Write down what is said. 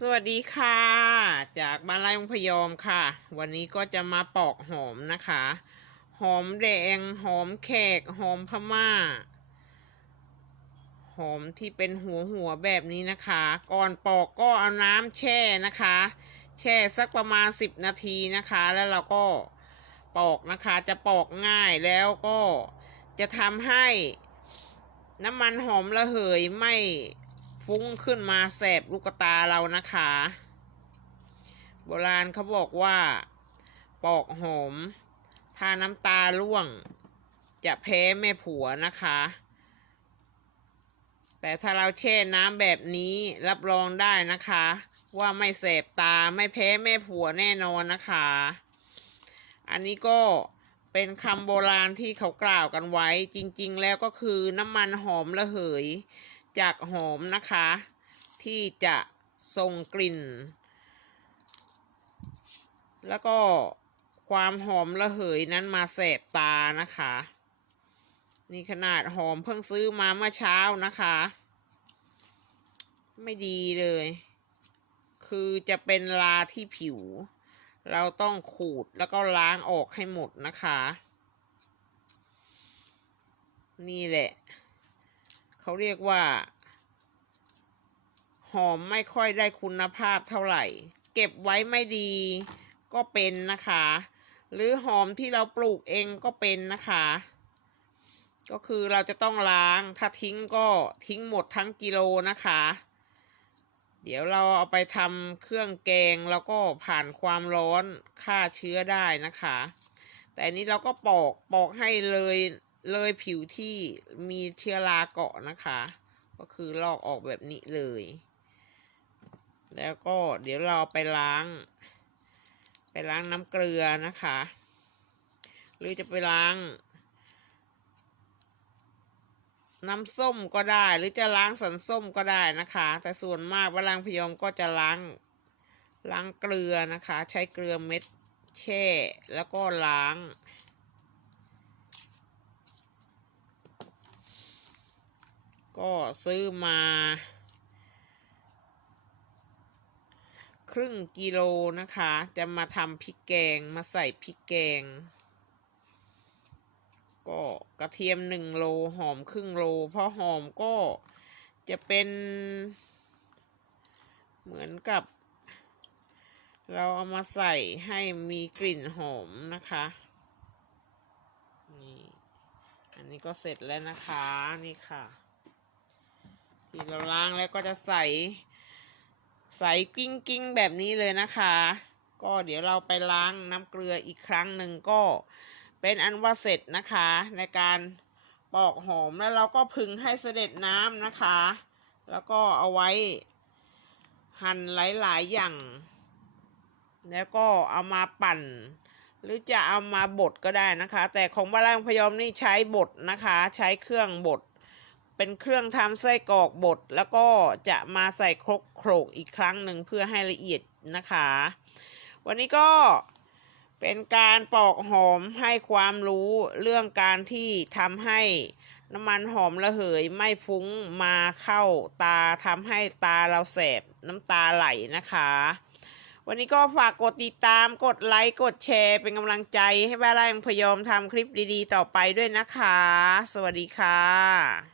สวัสดีค่ะ จากบ้านไร่องพยอมค่ะ วันนี้ก็จะมาปอกหอมนะคะ หอมแดง หอมแขก หอมพม่า หอมที่เป็นหัวหัวแบบนี้นะคะ ก่อนปอกก็เอาน้ำแช่นะคะ แช่สักประมาณ 10 นาทีนะคะ แล้วเราก็ปอกนะคะ จะปอกง่ายแล้วก็จะทำให้น้ำมันหอมระเหยไม่ ฟุ้งขึ้นมาแสบลูกตาเรานะคะ โบราณเขาบอกว่า ปอกหอมถ้าน้ำตาร่วง จะแพ้แม่ผัวนะคะ แต่ถ้าเราแช่น้ำแบบนี้รับรองได้นะคะ ว่าไม่แสบตาไม่แพ้แม่ผัวแน่นอนนะคะ อันนี้ก็เป็นคำโบราณที่เขากล่าวกันไว้จริง ๆ แล้วก็คือน้ำมันหอมระเหย จากหอมนะคะ ที่จะส่งกลิ่น แล้วก็ความหอมระเหยนั้นมาแสบตานะคะ นี่ขนาดหอมเพิ่งซื้อมาเมื่อเช้านะคะ ไม่ดีเลย คือจะเป็นลาที่ผิว เราต้องขูดแล้วก็ล้างออกให้หมดนะคะ นี่แหละ เขาเรียกว่า หอมไม่ค่อยได้คุณภาพเท่าไหร่ เก็บไว้ไม่ดีก็เป็นนะคะ หรือหอมที่เราปลูกเองก็เป็นนะคะ ก็คือเราจะต้องล้างถ้าทิ้งก็ทิ้งหมดทั้งกิโลนะคะ เดี๋ยวเราเอาไปทำเครื่องแกงแล้วก็ผ่านความร้อนฆ่าเชื้อได้นะคะ แต่นี้เราก็ปอกปอกให้เลย เลยผิวที่มีเชื้อราเกาะนะคะ ก็คือลอกออกแบบนี้เลย แล้วก็เดี๋ยวเราไปล้าง ไปล้างน้ำเกลือนะคะ หรือจะไปล้าง น้ำส้มก็ได้ หรือจะล้างสันส้มก็ได้นะคะ แต่ส่วนมากวลางพยอมก็จะล้างล้างเกลือนะคะ ใช้เกลือเม็ดแช่ แล้วก็ล้าง ก็ซื้อมา ครึ่งกิโลนะคะ จะมาทำพริกแกงมาใส่พริกแกง ก็กระเทียมหนึ่งโลหอมครึ่งโล เพราะหอมก็จะเป็นเหมือนกับ เราเอามาใส่ให้มีกลิ่นหอมนะคะนี่อันนี้ก็เสร็จแล้วนะคะ นี่ค่ะ ที่เราล้างแล้วก็จะใส่ใส่กิ้งกิ้งแบบนี้เลยนะคะ ก็เดี๋ยวเราไปล้างน้ำเกลืออีกครั้งหนึ่งก็เป็นอันว่าเสร็จนะคะ ในการปอกหอมแล้วเราก็พึงให้เสด็จน้ำนะคะ แล้วก็เอาไว้หั่นหลาย ๆ อย่าง แล้วก็เอามาปั่น หรือจะเอามาบดก็ได้นะคะ แต่ของบ้านแรงพยอมนี่ใช้บดนะคะ ใช้เครื่องบด เป็นเครื่องทำไส้กรอกบดแล้วก็จะมาใส่ครกโขลกอีกครั้งหนึ่งเพื่อให้ละเอียดนะคะ วันนี้ก็เป็นการปอกหอมให้ความรู้เรื่องการที่ทำให้น้ำมันหอมระเหยไม่ฟุ้งมาเข้าตาทำให้ตาเราแสบน้ำตาไหลนะคะ วันนี้ก็ฝากกดติดตามกดไลค์กดแชร์เป็นกำลังใจให้บ้านไร่พยอมทำคลิปดีๆ ต่อไปด้วยนะคะ สวัสดีค่ะ